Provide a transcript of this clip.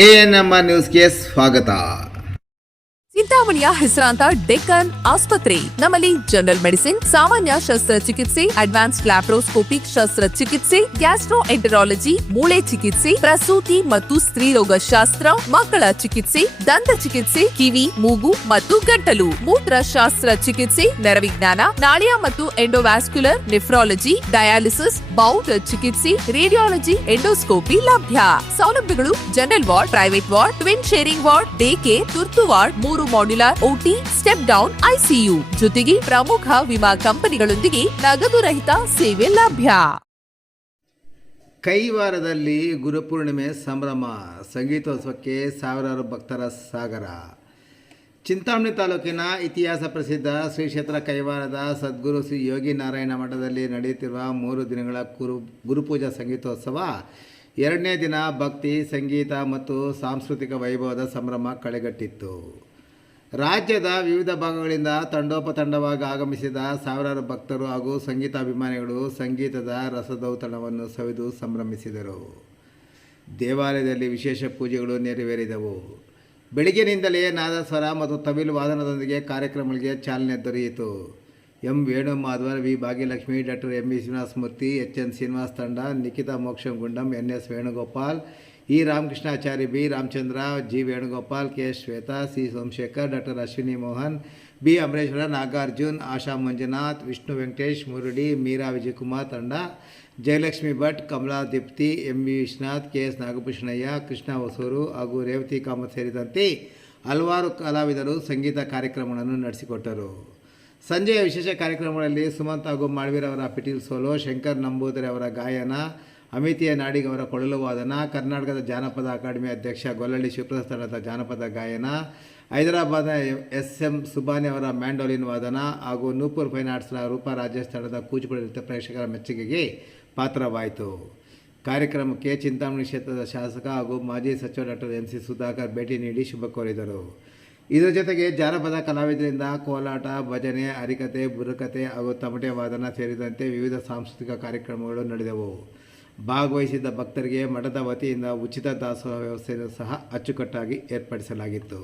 ANMR ನ್ಯೂಸ್ಗೆ ಸ್ವಾಗತ. ಚಿಂತಾಮಣಿಯ ಹೆಸರಾಂತ ಡೆಕ್ಕನ್ ಆಸ್ಪತ್ರೆ. ನಮ್ಮಲ್ಲಿ ಜನರಲ್ ಮೆಡಿಸಿನ್, ಸಾಮಾನ್ಯ ಶಸ್ತ್ರಚಿಕಿತ್ಸೆ, ಅಡ್ವಾನ್ಸ್ಡ್ ಲ್ಯಾಪ್ರೋಸ್ಕೋಪಿಕ್ ಶಸ್ತ್ರಚಿಕಿತ್ಸೆ, ಗ್ಯಾಸ್ಟ್ರೋಎಂಟರಾಲಜಿ, ಮೂಳೆ ಚಿಕಿತ್ಸೆ, ಪ್ರಸೂತಿ ಮತ್ತು ಸ್ತ್ರೀರೋಗ ಶಾಸ್ತ್ರ, ಮಕ್ಕಳ ಚಿಕಿತ್ಸೆ, ದಂತ ಚಿಕಿತ್ಸೆ, ಕಿವಿ, ಮೂಗು ಮತ್ತು ಗಂಟಲು, ಮೂತ್ರಶಾಸ್ತ್ರ ಚಿಕಿತ್ಸೆ, ನರವಿಜ್ಞಾನ, ನಾಳಿಯ ಮತ್ತು ಎಂಡೋವ್ಯಾಸ್ಕ್ಯುಲರ್, ನೆಫ್ರಾಲಜಿ, ಡಯಾಲಿಸಿಸ್, ಬೌಲ್ ಚಿಕಿತ್ಸೆ, ರೇಡಿಯಾಲಜಿ, ಎಂಡೋಸ್ಕೋಪಿ ಲಭ್ಯ. ಸೌಲಭ್ಯಗಳು: general ward, private ward, twin sharing ward, day care, ತುರ್ತು ward, 3 modular OT, step down ICU, ಜೊತೆಗೆ ಪ್ರಮುಖ ವಿಮಾ ಕಂಪನಿಗಳೊಂದಿಗೆ ನಗದು ರಹಿತ ಸೇವೆ ಲಭ್ಯ. ಕೈವಾರದಲ್ಲಿ ಗುರುಪೂರ್ಣಿಮೆ ಸಂಭ್ರಮ, ಸಂಗೀತೋತ್ಸವಕ್ಕೆ ಸಾವಿರಾರು ಭಕ್ತರ ಸಾಗರ. ಚಿಂತಾಮಣಿ ತಾಲೂಕಿನ ಇತಿಹಾಸ ಪ್ರಸಿದ್ಧ ಶ್ರೀ ಕ್ಷೇತ್ರ ಕೈವಾರದ ಸದ್ಗುರು ಶ್ರೀ ಯೋಗಿ ನಾರಾಯಣ ಮಠದಲ್ಲಿ ನಡೆಯುತ್ತಿರುವ 3 ದಿನಗಳ ಗುರುಪೂಜಾ ಸಂಗೀತೋತ್ಸವ 2ನೇ ದಿನ ಭಕ್ತಿ, ಸಂಗೀತ ಮತ್ತು ಸಾಂಸ್ಕೃತಿಕ ವೈಭವದ ಸಂಭ್ರಮ ಕಳೆಗಟ್ಟಿತ್ತು. ರಾಜ್ಯದ ವಿವಿಧ ಭಾಗಗಳಿಂದ ತಂಡೋಪತಂಡವಾಗಿ ಆಗಮಿಸಿದ ಸಾವಿರಾರು ಭಕ್ತರು ಹಾಗೂ ಸಂಗೀತಾಭಿಮಾನಿಗಳು ಸಂಗೀತದ ರಸದೌತಣವನ್ನು ಸವಿದು ಸಂಭ್ರಮಿಸಿದರು. ದೇವಾಲಯದಲ್ಲಿ ವಿಶೇಷ ಪೂಜೆಗಳು ನೆರವೇರಿದವು. ಬೆಳಗ್ಗಿನಿಂದಲೇ ನಾದಸ್ವರ ಮತ್ತು ತಮಿಳು ವಾದನದೊಂದಿಗೆ ಕಾರ್ಯಕ್ರಮಗಳಿಗೆ ಚಾಲನೆ ದೊರೆಯಿತು. M Venumadhavan, V Bhagyalakshmi, doctor M V Srinivasamurthy, H N. Srinivas ತಂಡ, Nikhita Mokshagundam, N S. Venugopal, E. Ramakrishnachari, B. Ramachandra, G. Venugopal, K. Shweta, C. Somashekar, doctor Ashwini Mohan, B. Amareshwara, Nagarjun, Asha Manjunath, Vishnu Venkatesh, Murali, Meera Vijayakumar ತಂಡ, Jayalakshmi Bhat, Kamala Deepti, M. V. Vishwanath, K. S. Nagabhushanaiah, Krishna Hosur ಹಾಗೂ ರೇವತಿ ಕಾಮತ್ ಸೇರಿದಂತೆ ಹಲವಾರು ಕಲಾವಿದರು ಸಂಗೀತ ಕಾರ್ಯಕ್ರಮಗಳನ್ನು ನಡೆಸಿಕೊಟ್ಟರು. ಸಂಜೆಯ ವಿಶೇಷ ಕಾರ್ಯಕ್ರಮಗಳಲ್ಲಿ ಸುಮಂತ್ ಹಾಗೂ ಮಾಳ್ವೀರ್ ಅವರ ಪಿಟೀಲ್ ಸೋಲೋ, ಶಂಕರ್ ನಂಬೂದರಿ ಅವರ ಗಾಯನ, ಅಮಿತಿಯ ನಾಡಿಗ್ ಅವರ ಕೊಳಲು ವಾದನ, ಕರ್ನಾಟಕದ ಜಾನಪದ ಅಕಾಡೆಮಿ ಅಧ್ಯಕ್ಷ ಗೊಲ್ಲಳ್ಳಿ ಶಿವಪ್ರಸಾದ್ ತಂಡದ ಜಾನಪದ ಗಾಯನ, ಹೈದರಾಬಾದ್ನ ಎಸ್.ಎಂ. ಸುಬಾನಿ ಅವರ ಮ್ಯಾಂಡೋಲಿನ್ ವಾದನ ಹಾಗೂ ನೂಪುರ್ ಫೈನ್ ಆರ್ಟ್ಸ್ನ ರೂಪಾ ರಾಜೇಶ್ ತಂಡದ ಕೂಚಿಪುಡಿ ನೃತ್ಯ ಪ್ರೇಕ್ಷಕರ ಮೆಚ್ಚುಗೆಗೆ ಪಾತ್ರವಾಯಿತು. ಕಾರ್ಯಕ್ರಮಕ್ಕೆ ಚಿಂತಾಮಣಿ ಕ್ಷೇತ್ರದ ಶಾಸಕ ಹಾಗೂ ಮಾಜಿ ಸಚಿವ ಡಾಕ್ಟರ್ ಎಂ.ಸಿ. ಸುಧಾಕರ್ ಭೇಟಿ ನೀಡಿ ಶುಭ ಕೋರಿದರು. ಇದರ ಜೊತೆಗೆ ಜಾನಪದ ಕಲಾವಿದರಿಂದ ಕೋಲಾಟ, ಭಜನೆ, ಹರಿಕತೆ, ಬುರುಕತೆ ಹಾಗೂ ತಮಟೆ ವಾದನ ಸೇರಿದಂತೆ ವಿವಿಧ ಸಾಂಸ್ಕೃತಿಕ ಕಾರ್ಯಕ್ರಮಗಳು ನಡೆದವು. ಭಾಗವಹಿಸಿದ್ದ ಭಕ್ತರಿಗೆ ಮಠದ ವತಿಯಿಂದ ಉಚಿತ ದಾಸೋಹ ವ್ಯವಸ್ಥೆಯನ್ನು ಸಹ ಅಚ್ಚುಕಟ್ಟಾಗಿ ಏರ್ಪಡಿಸಲಾಗಿತ್ತು.